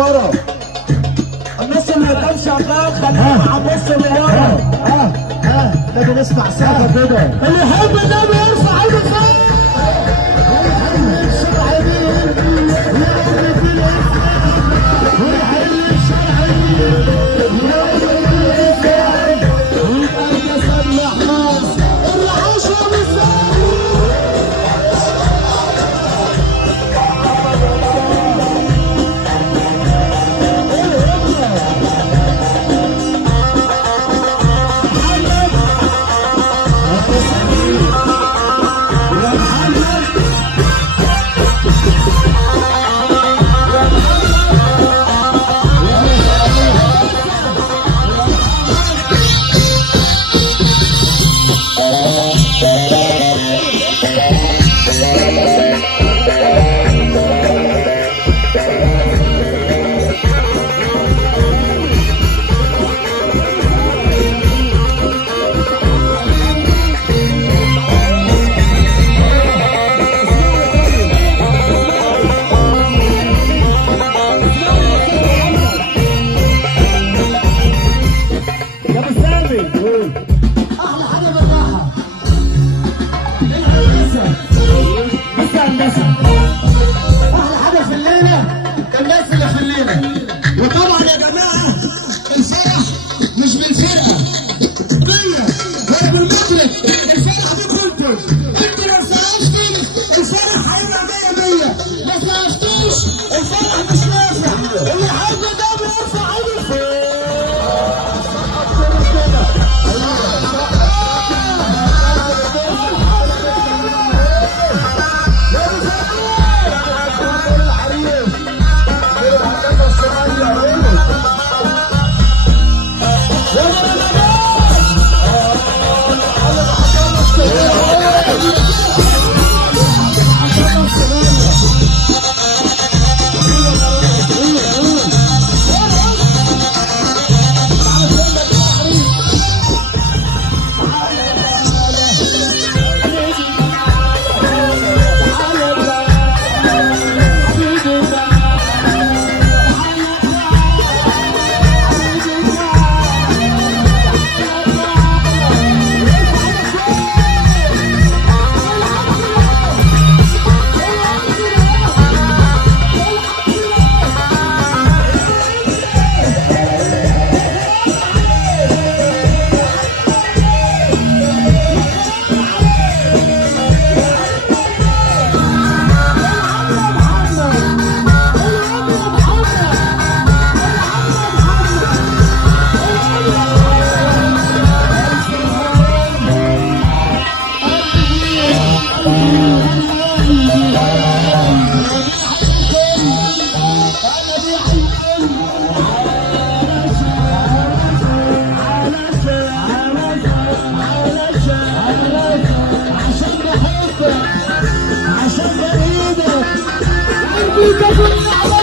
ورا. الناس اللي قدام شغال خليهم على النص اللي ورا. لازم نسمع سقفه كده. اللي يحب النبي يرفع ايده فوق. وطبعا يا جماعه الفرح مش بالفرقه بيا ولا بالمطرب، الفرح بكم انتوا لو سقفتوا الفرح هيبقى 100 ما سقفتوش الفرح مش نافع. اللي يحب ده بيرفع ايده فوق. عشان بعيدك قلبي تكون على